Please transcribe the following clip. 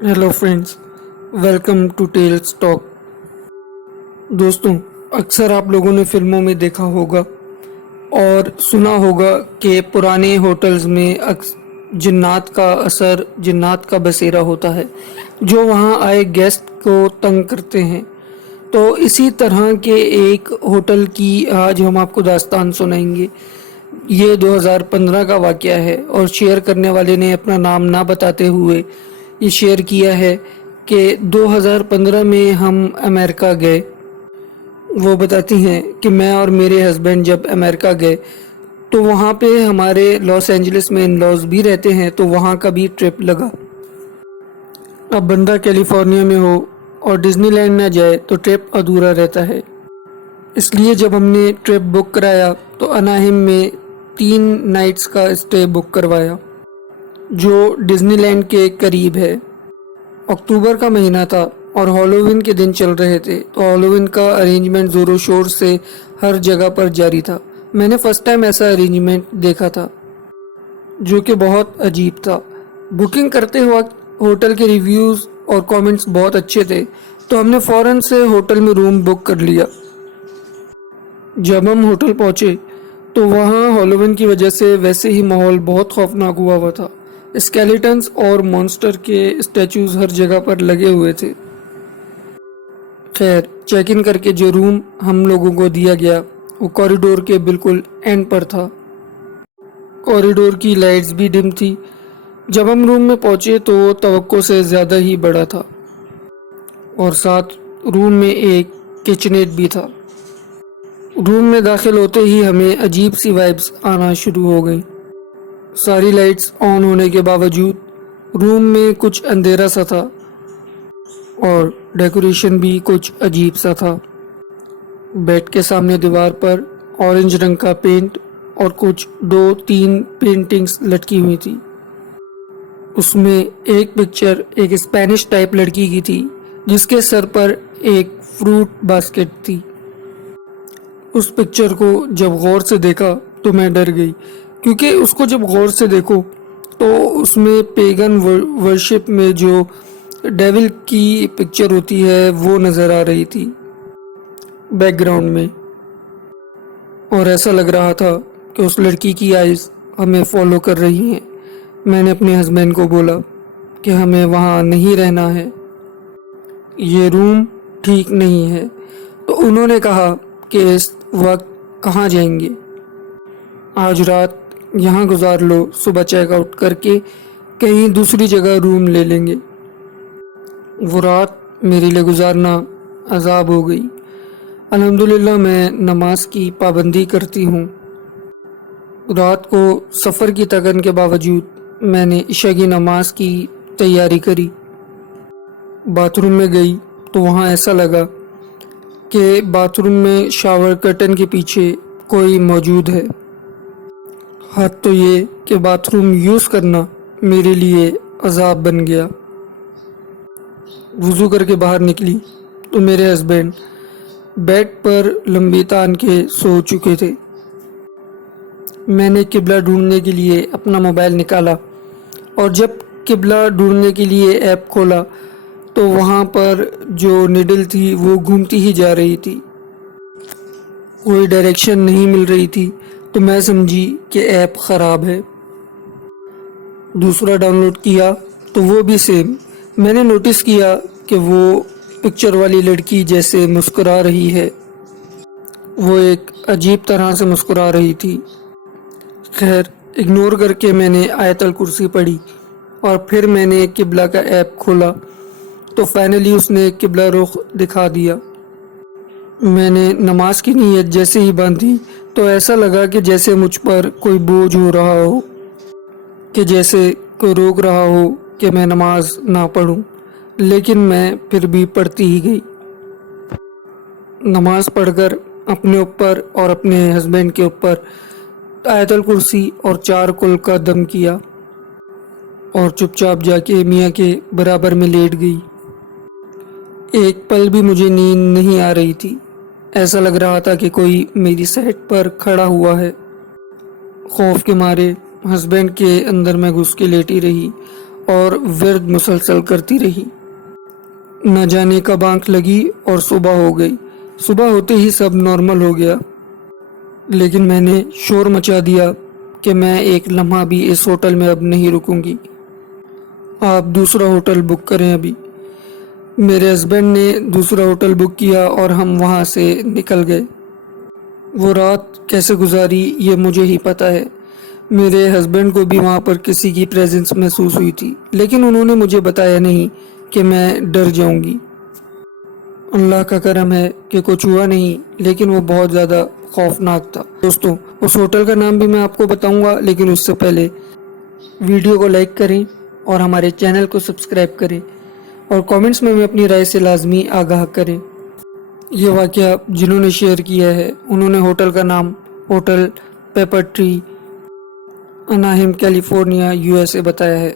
Hello friends, welcome to Tales Talk. दोस्तों, अक्सर आप लोगों ने फिल्मों में देखा होगा और सुना होगा कि पुराने होटल्स में जिन्नात का असर, जिन्नात का बसेरा होता है जो वहाँ आए गेस्ट को तंग करते हैं। तो इसी तरह के एक होटल की आज हम आपको दास्तान सुनाएंगे। ये 2015 का वाकया है और शेयर करने वाले ने अपना नाम ना बताते हुए ये शेयर किया है कि 2015 में हम अमेरिका गए। वो बताती हैं कि मैं और मेरे हस्बैंड जब अमेरिका गए तो वहाँ पे हमारे लॉस एंजलिस में इन लॉज भी रहते हैं, तो वहाँ का भी ट्रिप लगा। अब बंदा कैलिफोर्निया में हो और डिज्नीलैंड ना जाए तो ट्रिप अधूरा रहता है। इसलिए जब हमने ट्रिप बुक कराया तो अनाहिम में 3 नाइट्स का स्टे बुक करवाया जो डिज्नीलैंड के करीब है। अक्टूबर का महीना था और हॉलोवीन के दिन चल रहे थे, तो हॉलोवीन का अरेंजमेंट ज़ोरों शोर से हर जगह पर जारी था। मैंने फर्स्ट टाइम ऐसा अरेंजमेंट देखा था जो कि बहुत अजीब था। बुकिंग करते वक्त होटल के रिव्यूज़ और कमेंट्स बहुत अच्छे थे, तो हमने फ़ौरन से होटल में रूम बुक कर लिया। जब हम होटल पहुंचे तो वहाँ हॉलोवीन की वजह से वैसे ही माहौल बहुत खौफनाक हुआ था। स्केलेटन्स और मॉन्स्टर के स्टैचूज हर जगह पर लगे हुए थे। खैर, चेक इन करके जो रूम हम लोगों को दिया गया वो कॉरिडोर के बिल्कुल एंड पर था। कॉरिडोर की लाइट्स भी डिम थी। जब हम रूम में पहुंचे तो वो तवक्को से ज़्यादा ही बड़ा था और साथ रूम में एक किचनेट भी था। रूम में दाखिल होते ही हमें अजीब सी वाइब्स आना शुरू हो गई। सारी लाइट्स ऑन होने के बावजूद रूम में कुछ अंधेरा सा था और डेकोरेशन भी कुछ अजीब सा था। बेड के सामने दीवार पर ऑरेंज रंग का पेंट और कुछ 2-3 पेंटिंग्स लटकी हुई थी। उसमें एक पिक्चर एक स्पेनिश टाइप लड़की की थी जिसके सर पर एक फ्रूट बास्केट थी। उस पिक्चर को जब गौर से देखा तो मैं डर गई, क्योंकि उसको जब गौर से देखो तो उसमें पेगन वर्शिप में जो डेविल की पिक्चर होती है वो नज़र आ रही थी बैकग्राउंड में। और ऐसा लग रहा था कि उस लड़की की आइज़ हमें फॉलो कर रही हैं। मैंने अपने हस्बैंड को बोला कि हमें वहाँ नहीं रहना है, ये रूम ठीक नहीं है। तो उन्होंने कहा कि इस वक्त कहाँ जाएंगे, आज रात यहाँ गुजार लो, सुबह चेकआउट करके कहीं दूसरी जगह रूम ले लेंगे। वो रात मेरे लिए गुजारना अजाब हो गई। अल्हम्दुलिल्लाह मैं नमाज की पाबंदी करती हूँ। रात को सफ़र की थकन के बावजूद मैंने इशा की नमाज की तैयारी करी। बाथरूम में गई तो वहाँ ऐसा लगा कि बाथरूम में शावर कर्टन के पीछे कोई मौजूद है। हद तो ये कि बाथरूम यूज़ करना मेरे लिए अजाब बन गया। वज़ू करके बाहर निकली तो मेरे हस्बैंड बेड पर लंबी तान के सो चुके थे। मैंने किबला ढूंढने के लिए अपना मोबाइल निकाला और जब किबला ढूंढने के लिए ऐप खोला तो वहाँ पर जो निडल थी वो घूमती ही जा रही थी। कोई डायरेक्शन नहीं मिल रही थी, तो मैं समझी कि ऐप ख़राब है। दूसरा डाउनलोड किया तो वो भी सेम। मैंने नोटिस किया कि वो पिक्चर वाली लड़की जैसे मुस्कुरा रही है, वो एक अजीब तरह से मुस्कुरा रही थी। खैर, इग्नोर करके मैंने आयतल कुर्सी पढ़ी और फिर मैंने किबला का ऐप खोला तो फाइनली उसने किबला रुख दिखा दिया। मैंने नमाज की नीयत जैसे ही बांधी तो ऐसा लगा कि जैसे मुझ पर कोई बोझ हो रहा हो, कि जैसे कोई रोक रहा हो कि मैं नमाज ना पढ़ूं, लेकिन मैं फिर भी पढ़ती ही गई। नमाज पढ़कर अपने ऊपर और अपने हस्बैंड के ऊपर आयतल कुर्सी और 4 कुल का दम किया और चुपचाप जाके मियाँ के बराबर में लेट गई। एक पल भी मुझे नींद नहीं आ रही थी। ऐसा लग रहा था कि कोई मेरी साइड पर खड़ा हुआ है। खौफ के मारे हस्बैंड के अंदर मैं घुस के लेटी रही اور ورد مسلسل کرتی رہی۔ نہ جانے کب آنکھ لگی اور صبح ہو گئی۔ صبح ہوتے ہی سب نارمل ہو گیا، لیکن میں نے شور مچا دیا کہ میں ایک لمحہ بھی اس ہوٹل میں اب نہیں رکوں گی، آپ دوسرا ہوٹل بک کریں ابھی۔ میرے ہسبینڈ نے دوسرا ہوٹل بک کیا اور ہم وہاں سے نکل گئے۔ وہ رات کیسے گزاری یہ مجھے ہی پتہ ہے۔ میرے ہسبینڈ کو بھی وہاں پر کسی کی پریزنس محسوس ہوئی تھی، لیکن انہوں نے مجھے بتایا نہیں کہ میں ڈر جاؤں گی۔ اللہ کا کرم ہے کہ کچھ ہوا نہیں، لیکن وہ بہت زیادہ خوفناک تھا۔ دوستوں، اس ہوٹل کا نام بھی میں آپ کو بتاؤں گا، لیکن اس سے پہلے ویڈیو کو لائک کریں اور ہمارے چینل کو سبسکرائب کریں اور کامنٹس میں ہمیں اپنی رائے سے لازمی آگاہ کریں۔ یہ واقعہ جنہوں نے شیئر کیا ہے انہوں نے ہوٹل کا نام hotel pepper tree, Anaheim California USA بتایا ہے۔